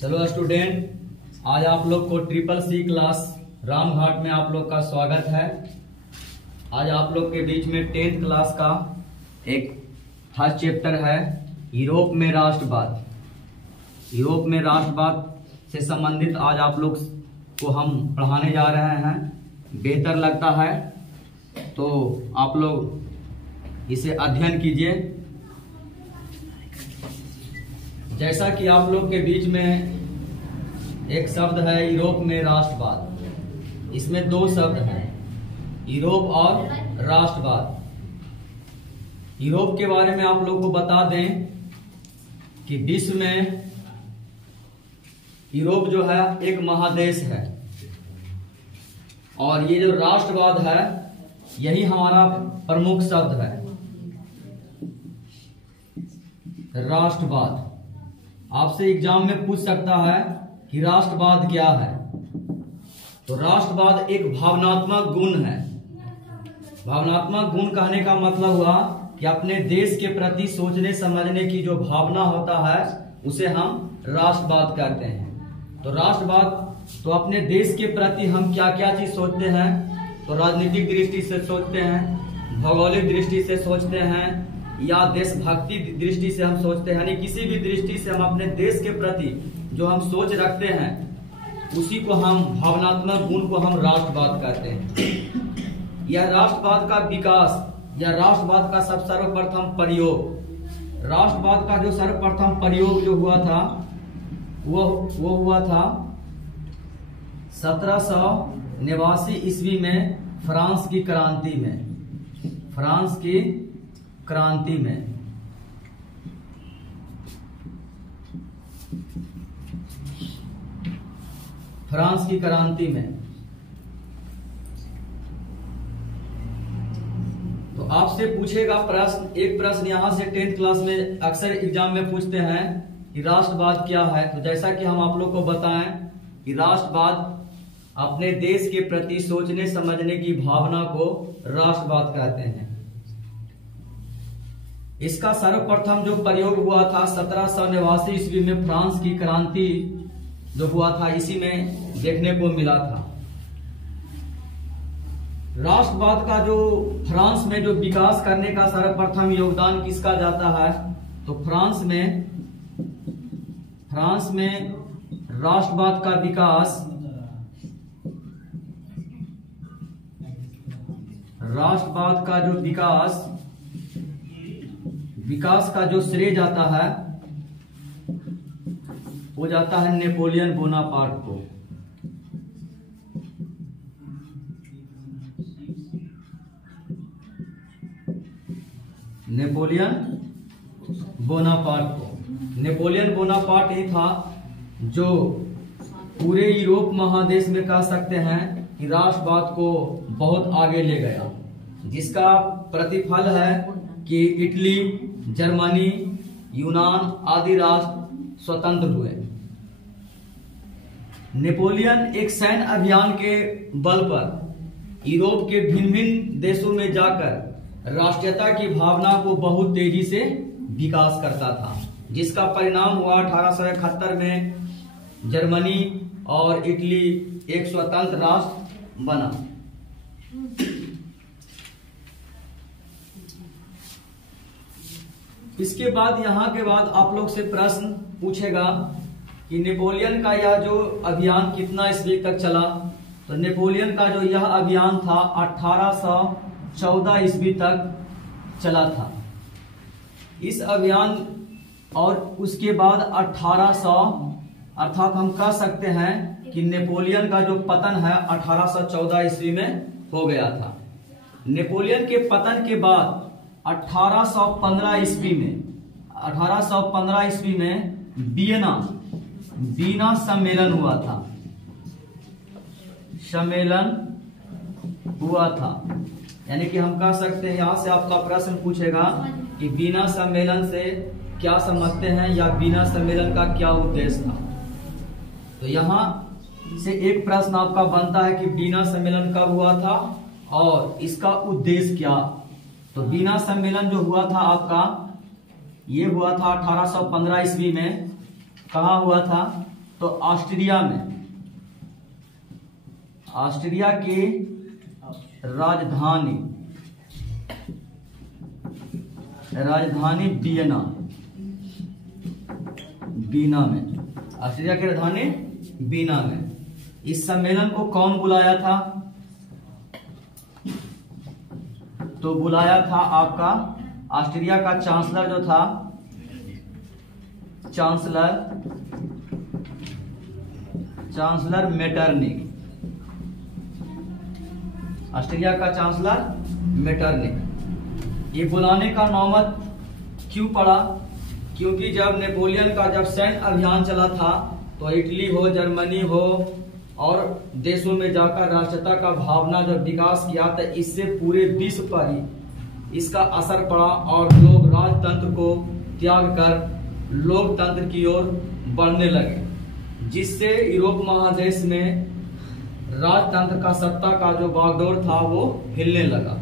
चलो स्टूडेंट, आज आप लोग को ट्रिपल सी क्लास रामघाट में आप लोग का स्वागत है। आज आप लोग के बीच में 10th क्लास का एक फर्स्ट चैप्टर है यूरोप में राष्ट्रवाद। यूरोप में राष्ट्रवाद से संबंधित आज आप लोग को हम पढ़ाने जा रहे हैं। बेहतर लगता है तो आप लोग इसे अध्ययन कीजिए। जैसा कि आप लोग के बीच में एक शब्द है यूरोप में राष्ट्रवाद, इसमें दो शब्द हैं, यूरोप और राष्ट्रवाद। यूरोप के बारे में आप लोग को बता दें कि विश्व में यूरोप जो है एक महादेश है और ये जो राष्ट्रवाद है यही हमारा प्रमुख शब्द है। राष्ट्रवाद आपसे एग्जाम में पूछ सकता है कि राष्ट्रवाद क्या है। तो राष्ट्रवाद एक भावनात्मक गुण है। भावनात्मक गुण कहने का मतलब हुआ कि अपने देश के प्रति सोचने समझने की जो भावना होता है उसे हम राष्ट्रवाद कहते हैं। तो राष्ट्रवाद तो अपने देश के प्रति हम क्या क्या चीज सोचते हैं, तो राजनीतिक दृष्टि से सोचते हैं, भौगोलिक दृष्टि से सोचते हैं या देशभक्ति दृष्टि से हम सोचते हैं, यानी किसी भी दृष्टि से हम अपने देश के प्रति जो हम सोच रखते हैं उसी को हम भावनात्मक गुण को हम राष्ट्रवाद कहते हैं। यह राष्ट्रवाद का विकास या राष्ट्रवाद का सर्वप्रथम प्रयोग, राष्ट्रवाद का जो सर्वप्रथम प्रयोग जो हुआ था वो हुआ था 1789 ईस्वी में फ्रांस की क्रांति में। फ्रांस की क्रांति में फ्रांस की क्रांति में तो आपसे पूछेगा प्रश्न, एक प्रश्न यहां से 10th क्लास में अक्सर एग्जाम में पूछते हैं कि राष्ट्रवाद क्या है। तो जैसा कि हम आप लोग को बताएं कि राष्ट्रवाद अपने देश के प्रति सोचने समझने की भावना को राष्ट्रवाद कहते हैं। इसका सर्वप्रथम जो प्रयोग हुआ था 1789 ईस्वी में फ्रांस की क्रांति जो हुआ था इसी में देखने को मिला था। राष्ट्रवाद का जो फ्रांस में जो विकास करने का सर्वप्रथम योगदान किसका जाता है, तो फ्रांस में राष्ट्रवाद का विकास, राष्ट्रवाद का जो विकास का जो श्रेय जाता है वो जाता है नेपोलियन बोनापार्ट को। नेपोलियन बोनापार्ट ही था जो पूरे यूरोप महादेश में कह सकते हैं कि राष्ट्रवाद को बहुत आगे ले गया, जिसका प्रतिफल है कि इटली, जर्मनी, यूनान आदि राष्ट्र स्वतंत्र हुए। नेपोलियन एक सैन्य अभियान के बल पर यूरोप के भिन्न भिन्न देशों में जाकर राष्ट्रीयता की भावना को बहुत तेजी से विकास करता था, जिसका परिणाम हुआ 1871 में जर्मनी और इटली एक स्वतंत्र राष्ट्र बना। इसके बाद यहाँ के बाद आप लोग से प्रश्न पूछेगा कि नेपोलियन का यह जो अभियान कितना ईस्वी तक चला। तो नेपोलियन का जो यह अभियान था 1814 ईस्वी तक चला था। इस अभियान और उसके बाद 1800 अर्थात हम कह सकते हैं कि नेपोलियन का जो पतन है 1814 ईस्वी में हो गया था। नेपोलियन के पतन के बाद 1815 ईस्वी में वियना सम्मेलन हुआ था। यानी कि हम कह सकते हैं, यहां से आपका प्रश्न पूछेगा कि वियना सम्मेलन से क्या समझते हैं या वियना सम्मेलन का क्या उद्देश्य था। तो यहां से एक प्रश्न आपका बनता है कि वियना सम्मेलन कब हुआ था और इसका उद्देश्य क्या। तो वियना सम्मेलन जो हुआ था आपका ये हुआ था 1815 ईस्वी में। कहाँ हुआ था? तो ऑस्ट्रिया में। ऑस्ट्रिया की राजधानी बीना में। ऑस्ट्रिया की राजधानी बीना में। इस सम्मेलन को कौन बुलाया था? तो बुलाया था आपका ऑस्ट्रिया का चांसलर जो था, चांसलर मेटरनिक। ऑस्ट्रिया का चांसलर मेटरनिक। ये बुलाने का नौबत क्यों पड़ा? क्योंकि जब नेपोलियन का सैन्य अभियान चला था तो इटली हो, जर्मनी हो और देशों में जाकर राष्ट्रीयता का भावना जब विकास किया तो इससे पूरे विश्व पर ही इसका असर पड़ा और लोग राजतंत्र को त्याग कर लोकतंत्र की ओर बढ़ने लगे, जिससे यूरोप महादेश में राजतंत्र का सत्ता का जो बागडोर था वो हिलने लगा,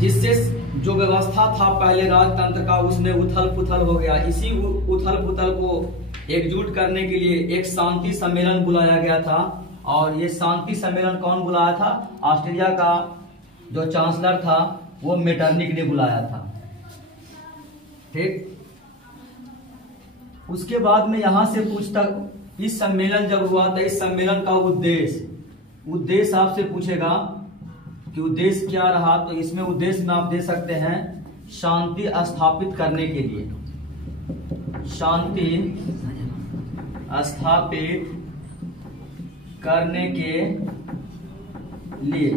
जिससे जो व्यवस्था था पहले राजतंत्र का उसमें उथल पुथल हो गया। इसी उथल पुथल को एकजुट करने के लिए एक शांति सम्मेलन बुलाया गया था। और ये शांति सम्मेलन कौन बुलाया था? ऑस्ट्रिया का जो चांसलर था वो मेटरनिक ने बुलाया था। ठीक। उसके बाद में यहां से पूछता, इस सम्मेलन जब हुआ था, इस सम्मेलन का उद्देश्य आपसे पूछेगा कि उद्देश्य क्या रहा। तो इसमें उद्देश्य में आप दे सकते हैं शांति स्थापित करने के लिए, शांति स्थापित करने के लिए।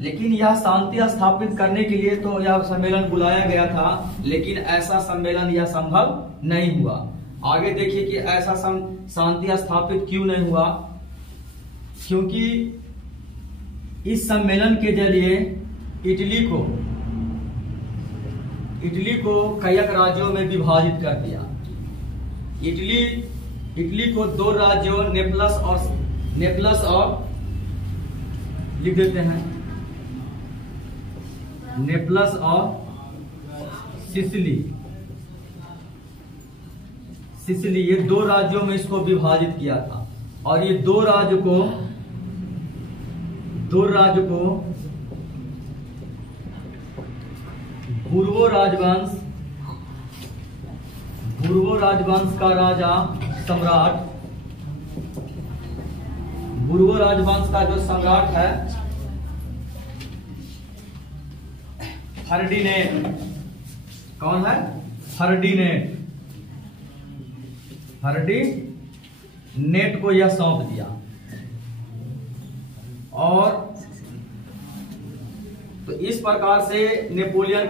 लेकिन यह शांति स्थापित करने के लिए तो यह सम्मेलन बुलाया गया था, लेकिन ऐसा सम्मेलन यह संभव नहीं हुआ। आगे देखिए कि ऐसा शांति स्थापित क्यों नहीं हुआ। क्योंकि इस सम्मेलन के जरिए इटली को कई राज्यों में विभाजित कर दिया। इटली को दो राज्यों नेपलस और लिख देते हैं, नेपलस और सिसिली, ये दो राज्यों में इसको विभाजित किया था। और ये दो राज्य को बुर्बो राजवंश का राजा सम्राट, बुर्बो राजवंश का जो सम्राट है फर्डिनेंड, कौन है? फर्डिनेंड को यह सौंप दिया। और तो इस प्रकार से नेपोलियन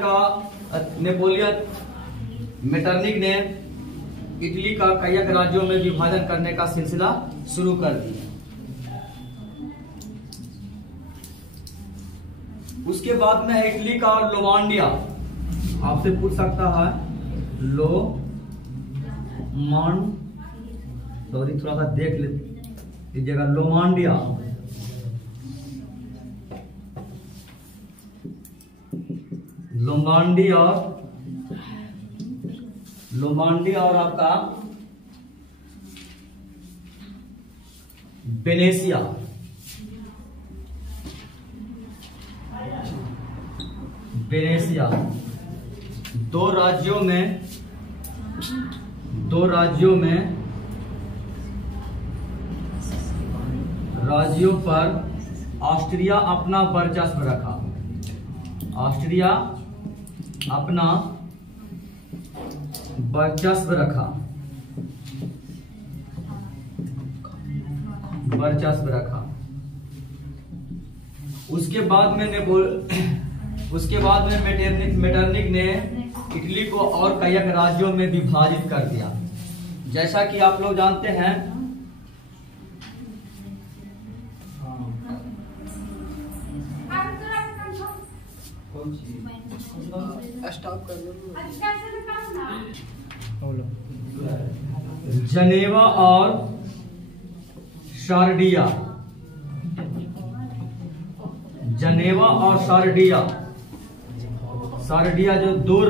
मेटरनिक ने इटली का कई राज्यों में विभाजन करने का सिलसिला शुरू कर दिया। उसके बाद में है इटली का लोमांडिया। आपसे पूछ सकता है थोड़ा सा देख लीजिएगा, लोमांडी और आपका वेनेसिया। दो राज्यों पर ऑस्ट्रिया अपना वर्चस्व रखा। उसके बाद में मेटरनिक ने इटली को और कई राज्यों में विभाजित कर दिया। जैसा कि आप लोग जानते हैं जनेवा और शारडिया, सार्डिया जो दो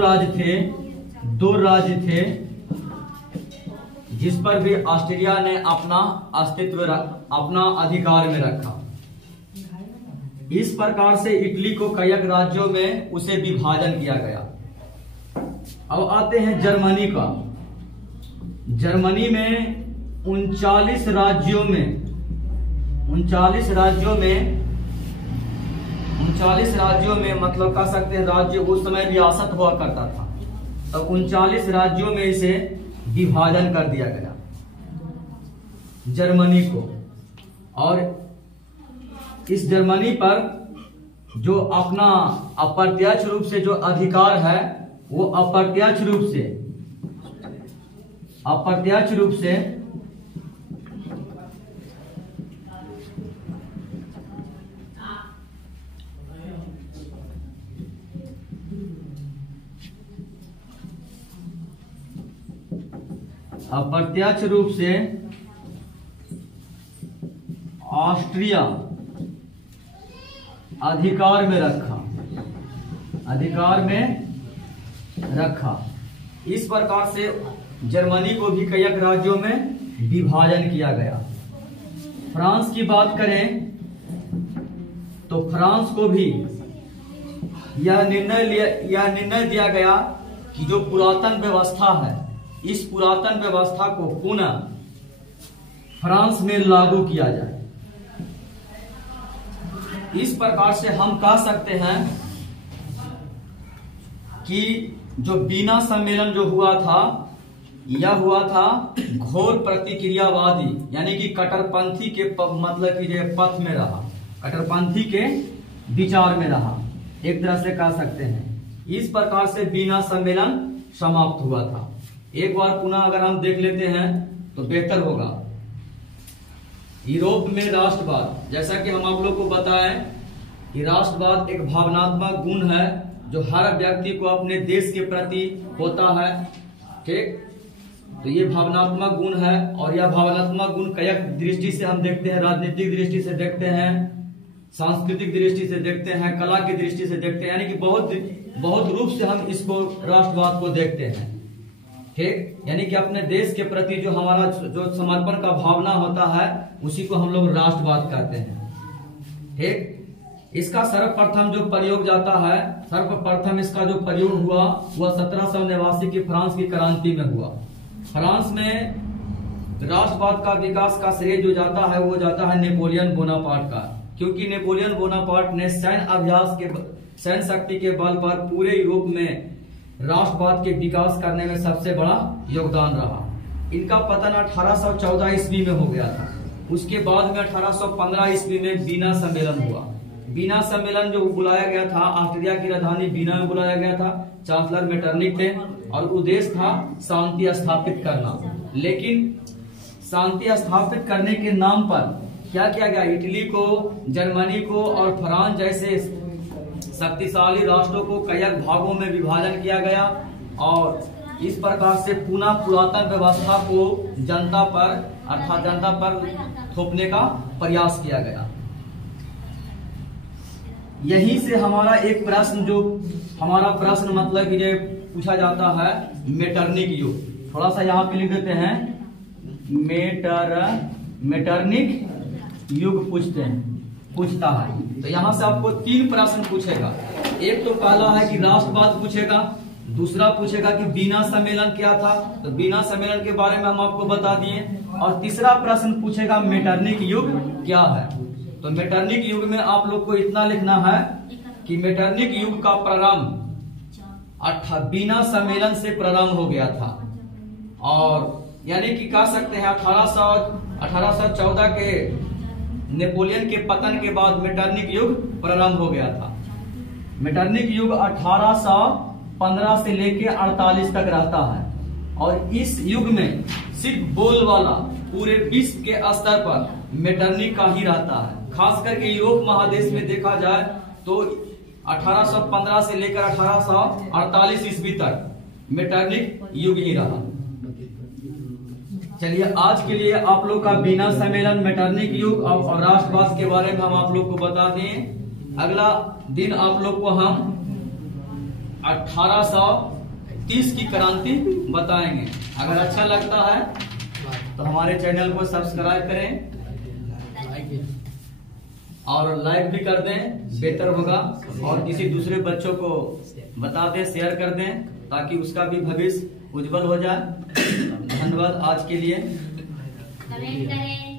राज्य थे जिस पर भी ऑस्ट्रिया ने अपना अस्तित्व अपना अधिकार में रखा। इस प्रकार से इटली को कई राज्यों में उसे विभाजन किया गया। अब आते हैं जर्मनी का। जर्मनी में 39 राज्यों में मतलब कह सकते हैं राज्य, उस समय रियासत हुआ करता था, तब 39 राज्यों में इसे विभाजन कर दिया गया जर्मनी को। और इस जर्मनी पर जो अपना अप्रत्यक्ष रूप से जो अधिकार है वो अप्रत्यक्ष रूप से ऑस्ट्रिया अधिकार में रखा। इस प्रकार से जर्मनी को भी कई राज्यों में विभाजन किया गया। फ्रांस की बात करें तो फ्रांस को भी यह निर्णय दिया गया कि जो पुरातन व्यवस्था है, इस पुरातन व्यवस्था को पुनः फ्रांस में लागू किया जाए। इस प्रकार से हम कह सकते हैं कि जो वीना सम्मेलन जो हुआ था, यह हुआ था घोर प्रतिक्रियावादी, यानी कि कट्टरपंथी के मतलब कि पथ में रहा, कट्टरपंथी के विचार में रहा, एक तरह से कह सकते हैं। इस प्रकार से वीना सम्मेलन समाप्त हुआ था। एक बार पुनः अगर हम देख लेते हैं तो बेहतर होगा। यूरोप में राष्ट्रवाद, जैसा कि हम आप लोग को बताएं कि राष्ट्रवाद एक भावनात्मक गुण है जो हर व्यक्ति को अपने देश के प्रति होता है। ठीक, तो ये भावनात्मक गुण है और यह भावनात्मक गुण कई दृष्टि से हम देखते हैं, राजनीतिक दृष्टि से देखते हैं, सांस्कृतिक दृष्टि से देखते हैं, कला की दृष्टि से देखते हैं, यानी कि बहुत रूप से हम इसको राष्ट्रवाद को देखते हैं। ठीक, यानी कि अपने देश के प्रति जो हमारा जो समर्पण का भावना होता है उसी को हम लोग राष्ट्रवाद कहते हैं। ठीक, इसका सर्वप्रथम जो प्रयोग जाता है, सर्वप्रथम इसका जो प्रयोग हुआ वह 1789 की फ्रांस की क्रांति में हुआ। फ्रांस में राष्ट्रवाद का विकास का श्रेय जो जाता है वो जाता है नेपोलियन बोनापार्ट का, क्योंकि नेपोलियन बोनापार्ट ने सैन्य शक्ति के बल पर पूरे यूरोप में राष्ट्रवाद के विकास करने में सबसे बड़ा योगदान रहा। इनका पतन 1814 ईस्वी में हो गया था। उसके बाद में 1815 ईस्वी में वीना सम्मेलन हुआ। वीना सम्मेलन जो बुलाया गया था, ऑस्ट्रिया की राजधानी वीना में बुलाया गया था, चांसलर मेटरनिक थे और उद्देश्य था शांति स्थापित करना। लेकिन शांति स्थापित करने के नाम पर क्या किया गया, इटली को, जर्मनी को और फ्रांस जैसे शक्तिशाली राष्ट्रों को कई भागों में विभाजन किया गया और इस प्रकार से पुनः पुरातन व्यवस्था को जनता पर थोपने का प्रयास किया गया। यहीं से हमारा एक प्रश्न मतलब कि जो पूछा जाता है मेटरनिक युग, थोड़ा सा यहाँ पे लिख देते हैं, मेटरनिक युग पूछता है। तो यहाँ से आपको 3 प्रश्न पूछेगा। एक तो पहला है कि राष्ट्रवाद पूछेगा, दूसरा पूछेगा कि वीना सम्मेलन क्या था, तो वीना सम्मेलन के बारे में हम आपको बता दिए, और तीसरा प्रश्न पूछेगा मेटरनिक युग क्या है। तो मेटरनिक युग में आप लोग को इतना लिखना है कि मेटरनिक युग का प्रारंभ वीना सम्मेलन से प्रारंभ हो गया था, और यानी कि कह सकते हैं 1814 के नेपोलियन के पतन के बाद मेटरनिक युग प्रारंभ हो गया था। मेटरनिक युग 1815 से लेके 48 तक रहता है, और इस युग में सिर्फ बोलबाला पूरे विश्व के स्तर पर मेटरनिक का ही रहता है। खास करके यूरोप महादेश में देखा जाए तो 1815 से लेकर 1848 ईस्वी तक मेटरनिक युग ही रहा। चलिए, आज के लिए आप लोग का वीना सम्मेलन, मेटरनिक युग और राष्ट्रवाद के बारे में हम आप लोग को बता दें। अगला दिन आप लोग को हम 1830 की क्रांति बताएंगे। अगर अच्छा लगता है तो हमारे चैनल को सब्सक्राइब करें और लाइक भी कर दें, बेहतर होगा। और किसी दूसरे बच्चों को बता दें, शेयर कर दें, ताकि उसका भी भविष्य उज्जवल हो जाए। धन्यवाद आज के लिए। कमेंट करें।